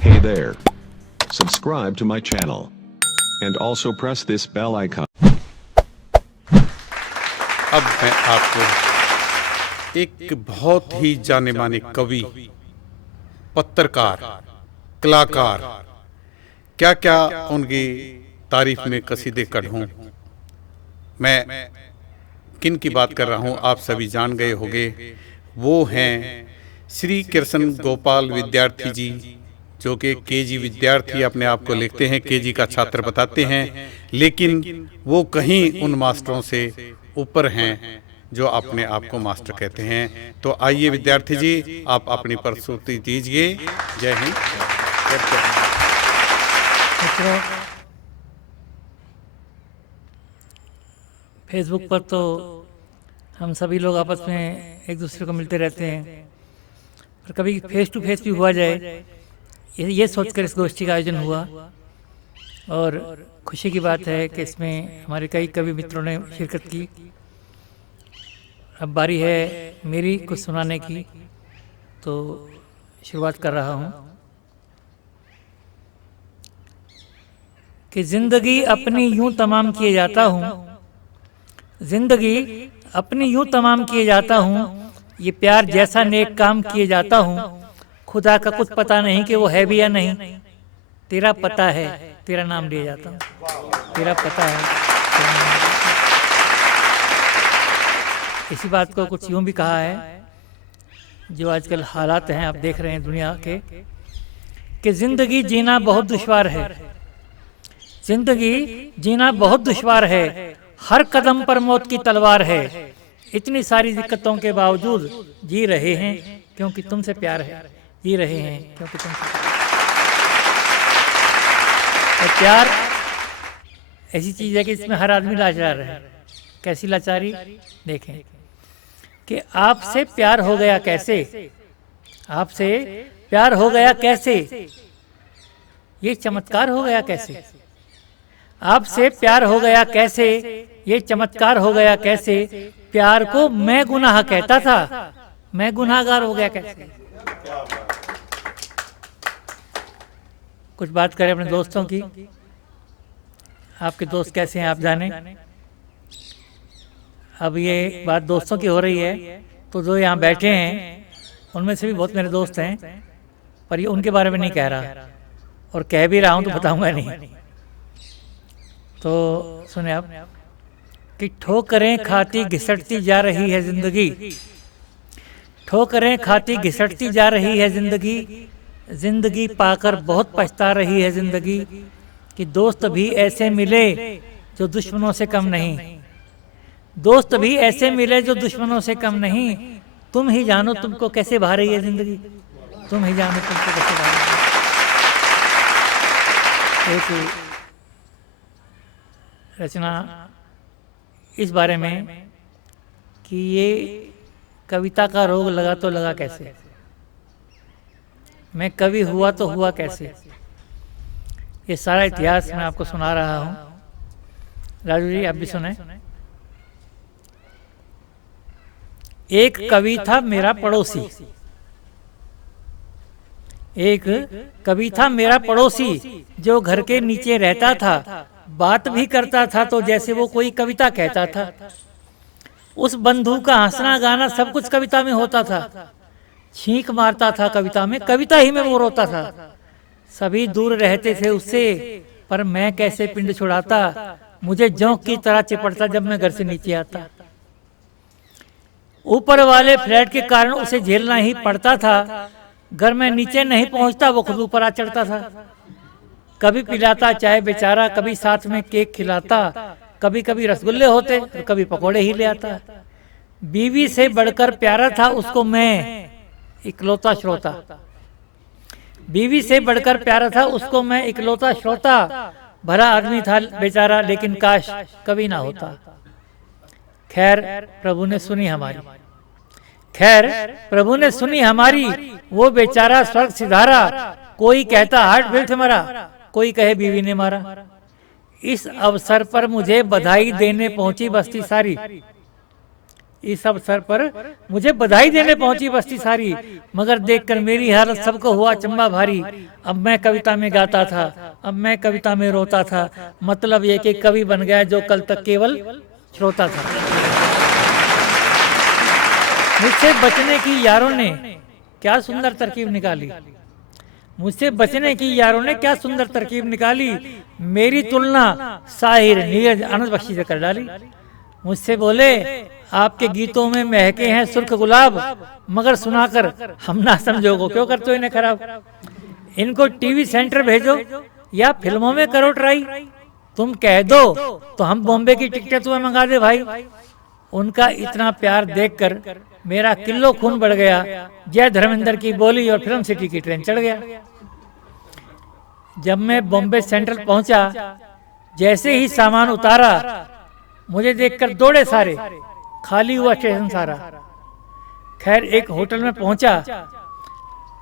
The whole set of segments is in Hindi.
Hey there. Subscribe to my channel. And also press this bell icon. अब मैं आपको एक बहुत ही जाने माने कवि, पत्रकार, कलाकार, क्या क्या उनकी तारीफ में कसीदे कढ़ूं। मैं किन की बात कर रहा हूं आप सभी जान गए होंगे। वो हैं श्री कृष्ण गोपाल विद्यार्थी जी, जो कि केजी विद्यार्थी अपने आप को लिखते हैं, केजी का छात्र बताते हैं, लेकिन वो कहीं उन मास्टरों से ऊपर हैं जो अपने आप को मास्टर कहते हैं। तो आइए विद्यार्थी जी, आप अपनी प्रस्तुति दीजिए। जय हिंद। मित्रों, फेसबुक पर तो हम सभी लोग आपस में एक दूसरे को मिलते रहते हैं, पर कभी फेस टू फेस भी हुआ जाए, ये सोचकर इस गोष्ठी का आयोजन हुआ। और खुशी की बात है कि इसमें हमारे कई कवि मित्रों ने शिरकत की। अब बारी है मेरी कुछ सुनाने की, तो शुरुआत कर रहा हूँ कि जिंदगी अपनी यूं तमाम किए जाता हूँ, जिंदगी अपनी यूं तमाम किए जाता हूँ, ये प्यार जैसा नेक काम किए जाता हूँ, खुदा का कुछ पता नहीं कि वो है भी या नहीं, तेरा पता है तेरा नाम लिए जाता हूँ, तेरा पता है तेरा नाम लिए जाता हूँ। इसी बात को कुछ यूं भी कहा है, जो आजकल हालात हैं आप देख रहे हैं दुनिया के, कि जिंदगी जीना बहुत दुश्वार है, जिंदगी जीना बहुत दुश्वार है, हर कदम पर मौत की तलवार है, इतनी सारी दिक्कतों के बावजूद जी रहे हैं क्योंकि तुमसे प्यार है, जी रहे हैं क्योंकि तुमसे प्यार है। और प्यार ऐसी चीज़ है कि इसमें हर आदमी लाचार है। कैसी लाचारी देखें कि आपसे प्यार हो गया कैसे, आपसे प्यार हो गया कैसे, ये चमत्कार हो गया कैसे, आपसे प्यार हो गया कैसे, ये चमत्कार हो गया कैसे, प्यार को मैं गुनाह कहता था, मैं गुनाहगार हो गया कैसे। कुछ बात करें अपने दोस्तों की। आपके दोस्त कैसे हैं आप जाने। अब ये बात दोस्तों की हो रही है, तो जो यहाँ बैठे हैं उनमें से भी बहुत मेरे दोस्त हैं, पर ये उनके बारे में नहीं कह रहा, और कह भी रहा हूँ तो बताऊंगा नहीं। तो सुने आप कि ठोकरें खाती घिसटती जा रही है जिंदगी, ठोकरें खाती घिसटती जा रही है जिंदगी, जिंदगी पाकर बहुत पछता रही है जिंदगी, कि दोस्त भी ऐसे मिले जो दुश्मनों से कम नहीं, दोस्त भी ऐसे मिले जो दुश्मनों से कम नहीं, तुम ही जानो तुमको कैसे भा रही है जिंदगी, तुम ही जानो तुमको कैसे भा रही है। एक रचना इस बारे में कि ये कविता का रोग लगा तो लगा कैसे, मैं कवि हुआ तो हुआ कैसे, ये सारा इतिहास मैं आपको सुना रहा हूँ। राजू जी आप भी सुने। एक कवि था मेरा पड़ोसी, एक कवि था मेरा पड़ोसी, जो घर के नीचे रहता था, बात भी करता था तो जैसे वो कोई कविता कहता था, उस बंधु का हंसना गाना सब कुछ कविता में होता था, छींक मारता था कविता में, कविता ही में वो रोता था, सभी दूर रहते थे उससे, पर मैं कैसे पिंड छुड़ाता, मुझे जोंक की तरह चिपटता जब मैं घर से नीचे आता, ऊपर वाले फ्लैट के कारण उसे झेलना ही पड़ता था, घर में नीचे नहीं पहुंचता वो खुद ऊपर आ चढ़ता था, कभी पिलाता चाय बेचारा, कभी साथ में केक खिलाता, कभी कभी रसगुल्ले होते तो कभी पकोड़े ही ले आता, बीवी से बढ़कर प्यारा था उसको मैं इकलौता श्रोता, बीवी से बढ़कर प्यारा था उसको मैं इकलौता श्रोता, भला आदमी था बेचारा लेकिन काश कभी ना होता। खैर प्रभु ने सुनी हमारी, खैर प्रभु ने सुनी हमारी, वो बेचारा स्वर्ग सिधारा, कोई कहता हार्ट फेल से मरा, कोई कहे बीवी ने मारा, इस अवसर पर मुझे बधाई देने पहुंची बस्ती सारी, इस अवसर पर मुझे बधाई देने पहुंची बस्ती सारी, मगर देखकर मेरी हालत सबको हुआ चंबा भारी। अब मैं कविता में गाता था, अब मैं कविता में रोता था, मतलब ये कि कवि बन गया जो कल तक केवल श्रोता था। मुझसे बचने की यारों ने क्या सुंदर तरकीब निकाली, मुझसे बचने की यारों ने क्या सुंदर तरकीब निकाली, मेरी तुलना साहिर नीरज अनंत बख्शी से कर डाली। मुझसे बोले आपके गीतों में महके हैं सुर्ख गुलाब, मगर सुनाकर हम ना समझोगो क्यों करते हो इन्हें खराब। इनको टीवी सेंटर भेजो या फिल्मों में करो ट्राई, तुम कह दो तो हम बॉम्बे की टिकटें तुम्हें मंगा दे भाई। उनका इतना प्यार देखकर मेरा किलो खून बढ़ गया, जय धर्मेंद्र की बोली और फिल्म सिटी की ट्रेन चढ़ गया। जब मैं बॉम्बे सेंट्रल पहुंचा, जैसे ही सामान उतारा, मुझे देखकर दौड़े सारे, खाली हुआ स्टेशन सारा। खैर एक होटल में पहुंचा,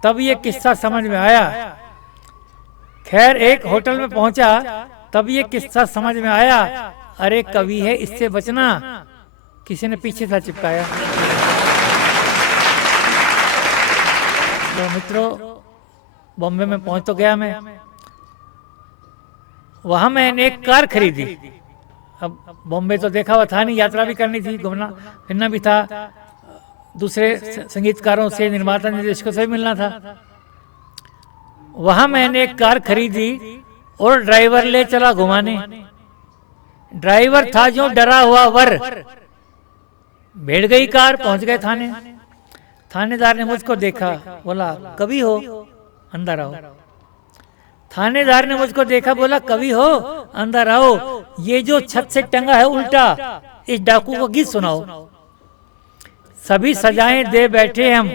तब ये किस्सा समझ में आया। खैर एक होटल में पहुंचा, तब ये किस्सा समझ में आया, अरे कवि है इससे बचना, किसी ने पीछे था चिपकाया। तो मित्रों, बॉम्बे में पहुंच तो गया मैं, वहां मैंने एक कार खरीदी। अब बॉम्बे तो देखा हुआ था नहीं, यात्रा भी करनी थी, घूमना फिरना भी था, दूसरे संगीतकारों से, निर्माता निर्देशकों से भी मिलना था। वहां मैंने एक कार खरीदी और ड्राइवर ले चला घुमाने। ड्राइवर था जो डरा हुआ वर। बैठ गई कार, पहुंच गए थाने। थानेदार ने मुझको देखा, बोला कवि हो, अंदर आओ। थानेदार ने मुझको देखा, बोला कवि हो, अंदर आओ। ये जो छत से टंगा है उल्टा, इस डाकू को गीत सुनाओ। सभी सजाएं दे बैठे हम,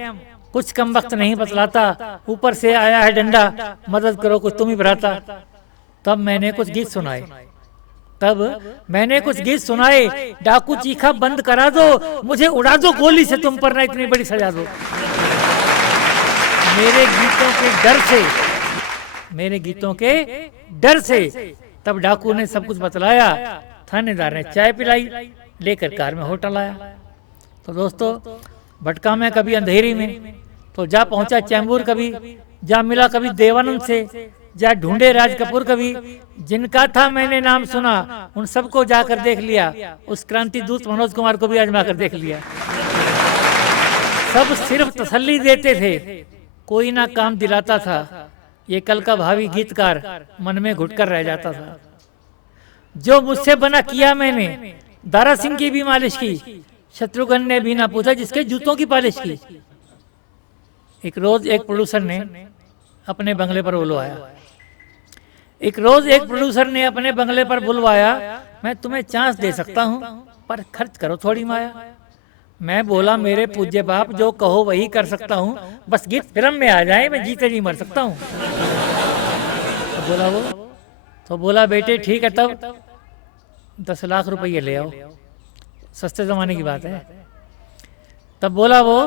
कुछ कम वक्त नहीं बतलाता, ऊपर से आया है डंडा, मदद करो कुछ तुम ही भराता। तब मैंने कुछ गीत सुनाए, डाकू चीखा बंद करा दो, मुझे उड़ा दो गोली से, तुम पर ना इतनी बड़ी सजा दो। मेरे गीतों के डर से तब डाकू ने सब कुछ बतलाया। थानेदार ने चाय पिलाई, लेकर कार में होटल आया। तो दोस्तों, भटका मैं कभी अंधेरी में, तो जा पहुंचा चैम्बूर कभी, जा मिला कभी देवानंद से, जा ढूंढे राज कपूर कभी। जिनका था मैंने नाम सुना, उन सबको जाकर देख लिया। उस क्रांति दूत मनोज कुमार को भी आजमा कर देख लिया। सब सिर्फ तसल्ली देते थे, कोई ना काम दिलाता था। ये कल का भावी गीतकार मन में घुटकर रह जाता था। जो मुझसे बना किया मैंने, दारा सिंह की भी मालिश की, शत्रुघ्न ने भी ना पूछा जिसके जूतों की पालिश की। एक रोज एक प्रोड्यूसर ने अपने बंगले पर बुलवाया। मैं तुम्हें चांस दे सकता हूँ, पर खर्च करो थोड़ी माया। मैं बोला मेरे पूज्य बाप, जो कहो वही कर सकता हूँ, बस गीत फिल्म में आ जाए, मैं जीते जी मर सकता हूँ। तो बोला बेटे ठीक है, तब 10 लाख रुपये ले आओ। सस्ते जमाने की बात है। तब बोला वो,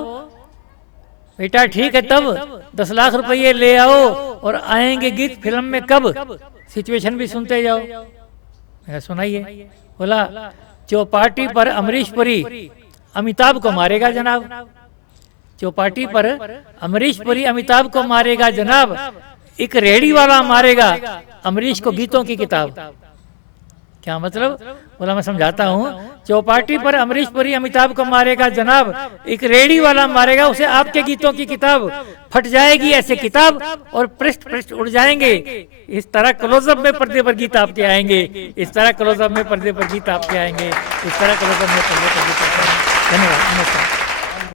बेटा ठीक है, तब 10 लाख रुपये ले आओ, और आएंगे गीत फिल्म में कब, सिचुएशन भी सुनते जाओ। मैं सुनाइए। बोला चौपाटी पर अमरीश पुरी अमिताभ को मारेगा जनाब। चौपाटी पर अमरीश पुरी अमिताभ को मारेगा जनाब, एक रेडी वाला मारेगा अमरीश को गीतों की किताब। क्या मतलब? बोला मैं समझाता हूँ। चौपाटी पर अमरीश पुरी अमिताभ को मारेगा जनाब, एक रेडी वाला मारेगा उसे आपके गीतों की किताब। फट जाएगी ऐसे किताब और पृष्ठ पृष्ठ उड़ जाएंगे। इस तरह क्लोजअप में पर्दे पर गीत आपके आएंगे, इस तरह क्लोजअप में पर्दे पर गीत आपके आएंगे, इस तरह क्लोजअप में पर्दे पर गीत आपके आएंगे। धन्यवाद, नमस्कार।